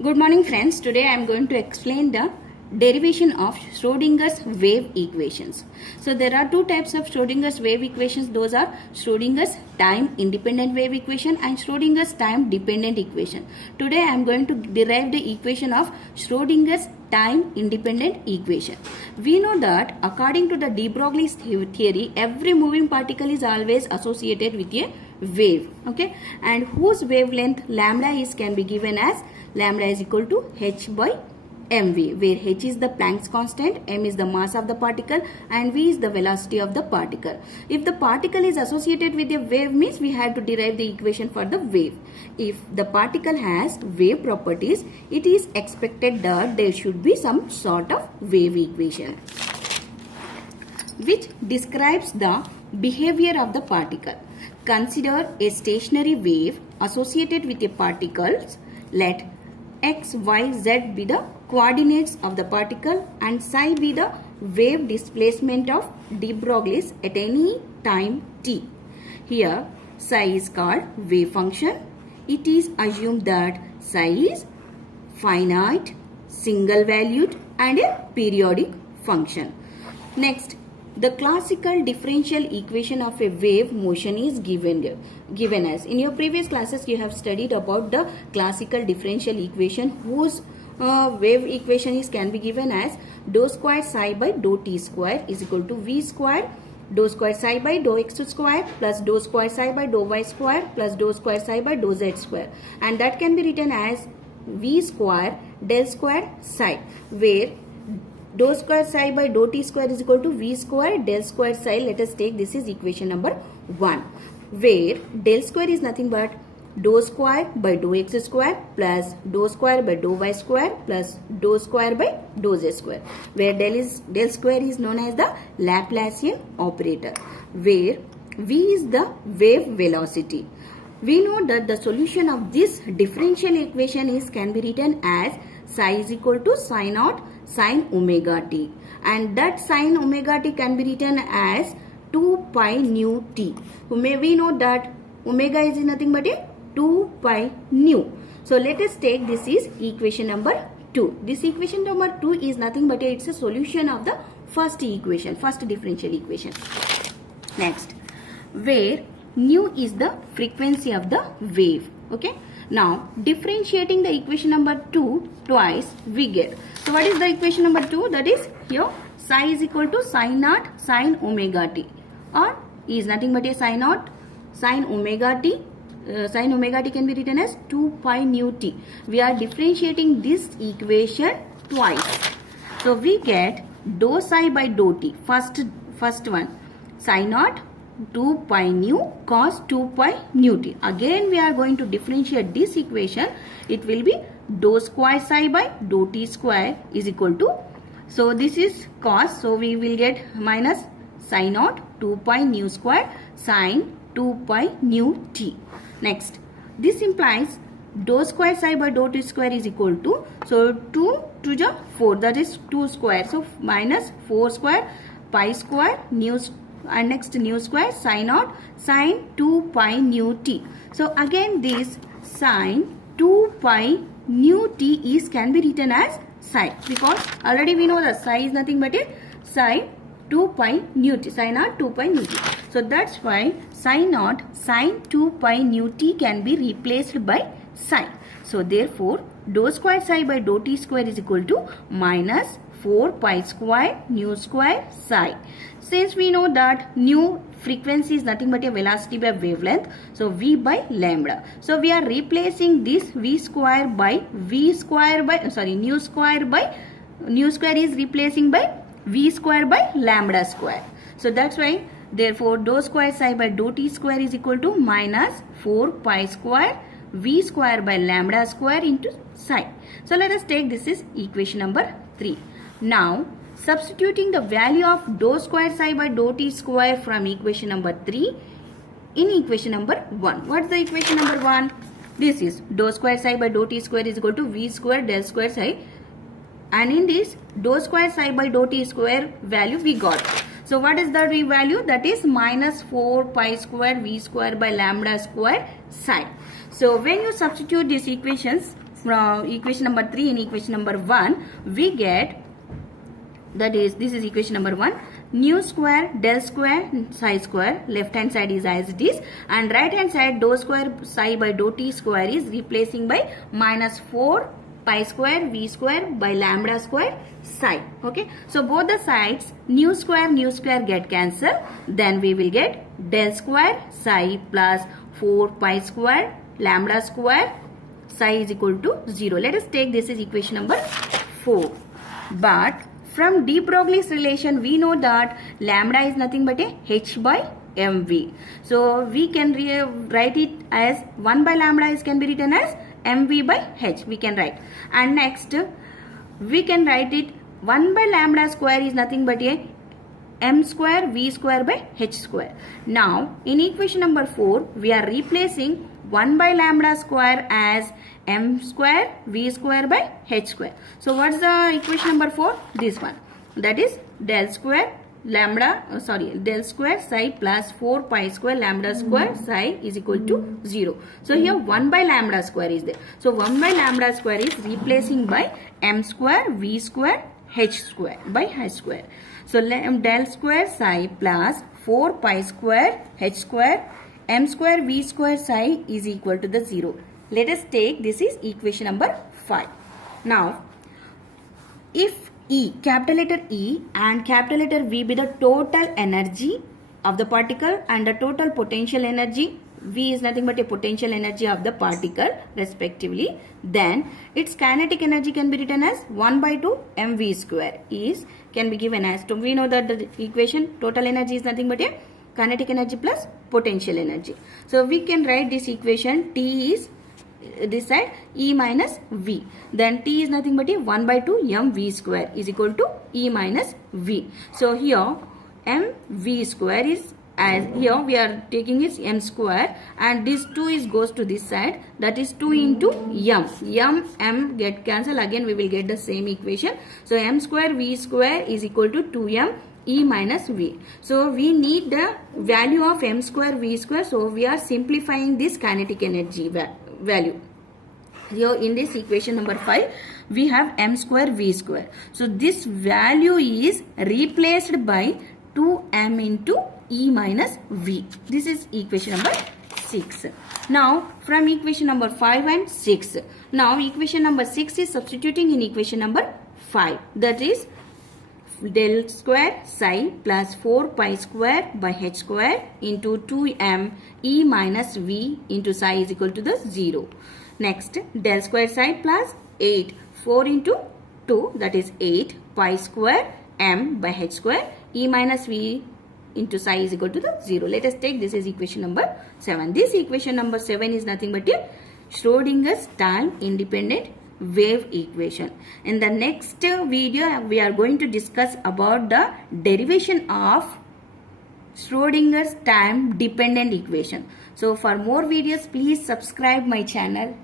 Good morning friends. Today I am going to explain the derivation of Schrodinger's wave equations. So there are two types of Schrodinger's wave equations. Those are Schrodinger's time independent wave equation and Schrodinger's time dependent equation. Today I am going to derive the equation of Schrodinger's time independent equation. We know that according to the de Broglie's theory, every moving particle is always associated with a wave, okay, and whose wavelength lambda is can be given as lambda is equal to h by mv, where h is the Planck's constant, m is the mass of the particle and v is the velocity of the particle. If the particle is associated with a wave, means we have to derive the equation for the wave. If the particle has wave properties, it is expected that there should be some sort of wave equation which describes the behavior of the particle. Consider a stationary wave associated with a particles. Let x, y, z be the coordinates of the particle and psi be the wave displacement of de Broglie's at any time t. Here psi is called wave function. It is assumed that psi is finite, single valued and a periodic function. Next, the classical differential equation of a wave motion is given as. In your previous classes you have studied about the classical differential equation whose wave equation is can be given as dou square psi by dou t square is equal to v square dou square psi by dou x square plus dou square psi by dou y square plus dou square psi by dou z square, and that can be written as v square del square psi, where dou square psi by dou t square is equal to v square del square psi. Let us take this is equation number 1, where del square is nothing but dou square by dou x square plus dou square by dou y square plus dou square by dou z square, where del square is known as the Laplacian operator, where v is the wave velocity. We know that the solution of this differential equation is can be written as psi is equal to psi naught sin omega t, and that sin omega t can be written as 2 pi nu t. We know that omega is nothing but a 2 pi nu. So let us take this is equation number 2. This equation number 2 is nothing but it's a solution of the first equation, first differential equation. Next, where nu is the frequency of the wave, okay. Now differentiating the equation number 2 twice we get. So what is the equation number 2? That is here psi is equal to psi naught sin omega t, or is nothing but a psi naught sin omega t. Sin omega t can be written as 2 pi nu t. We are differentiating this equation twice. So we get dou psi by dou t. First one psi naught 2 pi nu cos 2 pi nu t. Again we are going to differentiate this equation. It will be dou square psi by dou t square is equal to, so this is cos, so we will get minus psi naught 2 pi nu square sin 2 pi nu t. Next, this implies dou square psi by dou t square is equal to, so 2 to the 4, that is 2 square, so minus 4 square pi square nu, and next nu square psi naught sin 2 pi nu t. So again this sin 2 pi nu t is can be written as psi, because already we know that psi is nothing but a psi 2 pi nu t, psi naught 2 pi nu t. So that's why psi naught sin 2 pi nu t can be replaced by psi. So therefore dou square psi by dou t square is equal to minus 4 pi square nu square psi. Since we know that nu frequency is nothing but a velocity by wavelength, so v by lambda. So we are replacing this v square by v square by nu square is replacing by v square by lambda square. So that's why therefore dou square psi by dou t square is equal to minus 4 pi square v square by lambda square into psi. So let us take this is equation number 3. Now substituting the value of dou square psi by dou t square from equation number 3 in equation number 1. What is the equation number 1? This is dou square psi by dou t square is equal to v square del square psi, and in this dou square psi by dou t square value we got. So what is the value? That is minus 4 pi square v square by lambda square psi. So when you substitute these equations, from equation number 3 and equation number 1, we get, that is, this is equation number 1, nu square del square psi square, left hand side is as it is, and right hand side dou square psi by dou t square is replacing by minus 4 pi square v square by lambda square psi. Okay, so both the sides nu square get cancelled, then we will get del square psi plus 4 pi square lambda square psi is equal to 0. Let us take this is equation number 4. But from de Broglie's relation, we know that lambda is nothing but a h by mv. So we can write it as 1 by lambda is can be written as mv by h. We can write. And next, we can write it 1 by lambda square is nothing but a m square v square by h square. Now, in equation number 4, we are replacing 1 by lambda square as m square v square by h square. So what's the equation number 4? This one, that is del square del square psi plus 4 pi square lambda square psi is equal to 0. So here 1 by lambda square is there. So 1 by lambda square is replacing by m square v square h square by h square. So del square psi plus 4 pi square h square m square v square psi is equal to the 0. Let us take, this is equation number 5. Now, if E, capital letter E and capital letter V be the total energy of the particle and the total potential energy, V is nothing but a potential energy of the particle respectively, then its kinetic energy can be written as 1 by 2 mv square is can be given as, we know that the equation total energy is nothing but a kinetic energy plus potential energy. So we can write this equation, T is this side E minus V, then T is nothing but a 1 by 2 mv square is equal to E minus V. So here mv square is, as here we are taking is m square and this 2 is goes to this side, that is 2 into m get cancelled, again we will get the same equation. So m square v square is equal to 2m E minus V. So we need the value of m square v square, so we are simplifying this kinetic energy value. Here in this equation number 5, we have m square v square. So this value is replaced by 2m into E minus V. This is equation number 6. Now from equation number 5 and 6. Now equation number 6 is substituting in equation number 5. That is del square psi plus 4 pi square by h square into 2m E minus V into psi is equal to the 0. Next, del square psi plus 8, 4 into 2, that is 8 pi square m by h square E minus V into psi is equal to the 0. Let us take, this is equation number 7. This equation number 7 is nothing but a Schrodinger's time independent wave equation. In the next video, we are going to discuss about the derivation of Schrodinger's time dependent equation. So for more videos, please subscribe my channel.